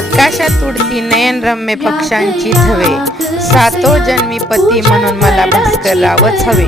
आकाशात उडती नयनरम्य पक्ष्यांची थवे, सातो जन्मी पती म्हणून मला भास्कररावच हवे.